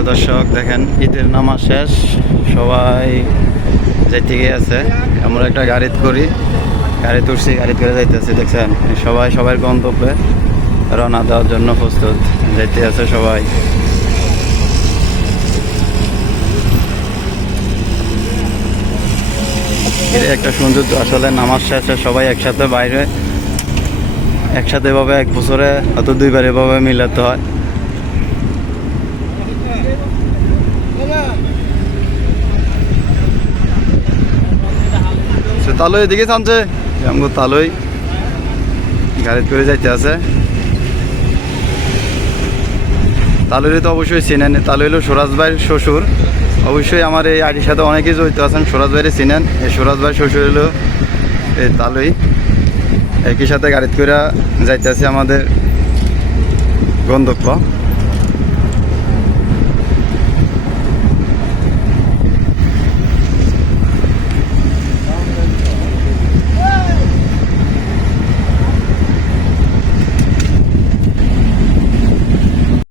প্রিয় দর্শক দেখেন ঈদের নামাজ শেষ, সবাই যাইতে গিয়ে আছে। আমরা একটা গাড়িতে করি, গাড়ি তুলছি, গাড়ি করে যাইতেছি। দেখছেন সবাই সবার গন্তব্যে রওনা দেওয়ার জন্য প্রস্তুত যাইতে আছে সবাই। এটা একটা সৌন্দর্য আসলে, নামাজ শেষে সবাই একসাথে বাইরে, একসাথে এভাবে এক বছরে হয়তো দুইবার এভাবে মিলাতে হয়। তালই এদিকে থামছে, আমার তালই গাড়ি করে যাইতে আছে। তালুরি তো অবশ্যই চিনেন, তালু হলো সুরাজ ভাইয়ের শ্বশুর। অবশ্যই আমার এই আইডির সাথে অনেকেই জড়িত আছেন, সুরাজ ভাইয়ের চিনেন। এই সুরাজ ভাইয়ের শ্বশুর হলো এই তালুই। একই সাথে গাড়ি করে যাইতে আছে আমাদের গন্তব্য।